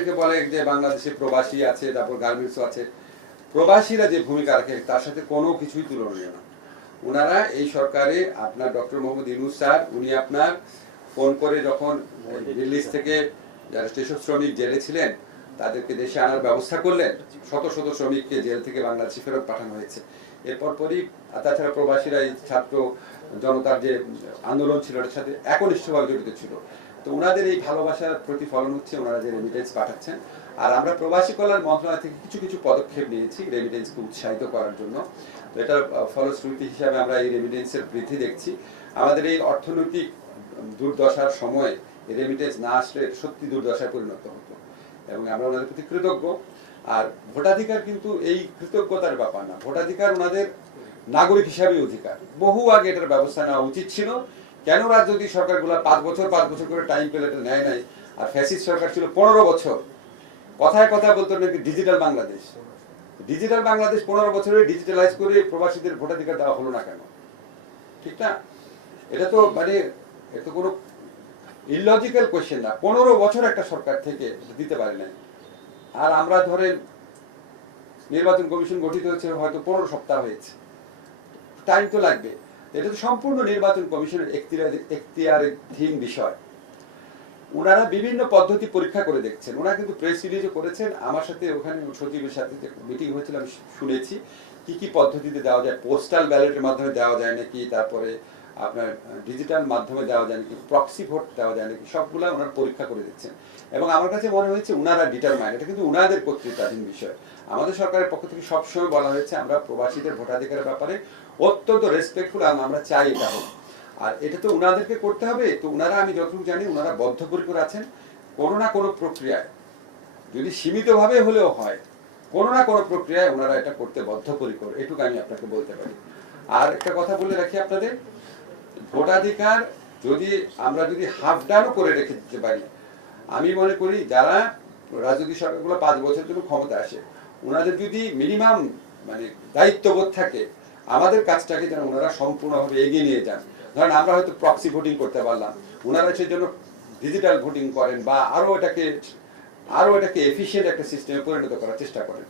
অনেকে বলে যে বাংলাদেশে প্রবাসী আছে, তারপর গার্মেন্টসও আছে। প্রবাসীরা যে ভূমিকা রাখে তার সাথে কোনো কিছুই তুলনীয় না। ওনারা এই সরকারে আপনার ডক্টর মোহাম্মদ ইউনূস স্যার, উনি আপনার ফোন করে যখন দিল্লি থেকে যারা স্টেশন শ্রমিক জেলে ছিলেন তাদেরকে দেশে আনার ব্যবস্থা করলেন, শত শত শ্রমিককে জেল থেকে বাংলাদেশে ফেরত পাঠানো হয়েছে। এরপর পরই তাছাড়া প্রবাসীরা এই ছাত্র জনতার যে আন্দোলন ছিল এটার সাথে একনিষ্ঠভাবে জড়িত ছিল। তো ওনাদের এই ভালোবাসার প্রতিফলন হচ্ছে ওনারা যে রেমিটেন্স পাঠাচ্ছেন। আর আমরা প্রবাসী কল্যাণ মন্ত্রণালয় থেকে কিছু কিছু পদক্ষেপ নিয়েছি রেমিটেন্সকে উৎসাহিত করার জন্য। তো এটার ফলশ্রুতি হিসাবে আমরা এই রেমিটেন্সের বৃদ্ধি দেখছি। আমাদের এই অর্থনৈতিক দুর্দশার সময় রেমিটেন্স না আসলে সত্যি দুর্দশায় পরিণত হতো, এবং আমরা ওনাদের প্রতি কৃতজ্ঞ। আর ভোটাধিকার কিন্তু এই কৃতজ্ঞতার ব্যাপার না, ভোটাধিকার ওনাদের নাগরিক হিসাবে অধিকার। বহু আগে এটার ব্যবস্থা নেওয়া উচিত ছিল। কেন রাজনৈতিক সরকারগুলো 5 বছর করে টাইম পেলে এটা নেয় নাই? আর ফ্যাসিস্ট সরকার ছিল 15 বছর। কথায় কথা বলতো নাকি ডিজিটাল বাংলাদেশ। ডিজিটাল বাংলাদেশ 15 বছরে ডিজিটালাইজ করে প্রবাসীদের ভোটাধিকার দেওয়া হলো না কেন? ঠিক না? এটা তো মানে এটা কোনো ইললজিক্যাল কোয়েশ্চেন না। 15 বছর একটা সরকার থেকে দিতে পারে নাই। আর আমরা ধরেন নির্বাচন কমিশন গঠিত হয়েছে হয়তো 15 সপ্তাহ হয়েছে, টাইম তো লাগবে। এটা তো সম্পূর্ণ নির্বাচন কমিশনের এখতিয়ারাধীন বিষয়। ওনারা বিভিন্ন পদ্ধতি পরীক্ষা করে দেখছেন। ওনারা কিন্তু প্রেস রিলিজও করেছেন। আমার সাথে ওখানে সচিবের সাথে যে মিটিং হয়েছিল আমি শুনেছি কি কি পদ্ধতিতে দেওয়া যায়। পোস্টাল ব্যালটের মাধ্যমে দেওয়া যায় নাকি, তারপরে আপনার ডিজিটাল মাধ্যমে দেওয়া যায় নাকি, প্রক্সি ভোট দেওয়া যায় নাকি, সবগুলো ওনারা পরীক্ষা করে দিচ্ছেন। এবং আমার কাছে মনে হয়েছে ওনারা ডিটারমাইন্ড। এটা কিন্তু ওনাদের কর্তৃত্বাধীন বিষয়। আমাদের সরকারের পক্ষ থেকে সবসময় বলা হয়েছে আমরা প্রবাসীদের ভোটাধিকারের ব্যাপারে অত্যন্ত রেসপেক্টফুল, আমরা চাই এটা হোক। আর এটা তো ওনাদেরকে করতে হবে। তো ওনারা, আমি যতটুকু জানি, ওনারা বদ্ধপরিকর আছেন। কোনো না কোনো প্রক্রিয়ায়, যদি সীমিতভাবে হলেও হয়, কোনো না কোনো প্রক্রিয়ায় ওনারা এটা করতে বদ্ধপরিকর, এটুকু আমি আপনাকে বলতে পারি। আর একটা কথা বলে রাখি আপনাদের, ভোটাধিকার আমরা যদি হাফ ডানও করে রেখে দিতে পারি, আমি মনে করি যারা রাজনৈতিক সরকারগুলো 5 বছরের জন্য ক্ষমতা আসে, ওনাদের যদি মিনিমাম মানে দায়িত্ববোধ থাকে, আমাদের কাজটাকে যেন ওনারা সম্পূর্ণভাবে এগিয়ে নিয়ে যান। ধরেন আমরা হয়তো প্রক্সি ভোটিং করতে পারলাম, ওনারা সেই জন্য ডিজিটাল ভোটিং করেন বা আরো এটাকে এফিশিয়েন্ট একটা সিস্টেমে পরিণত করার চেষ্টা করেন।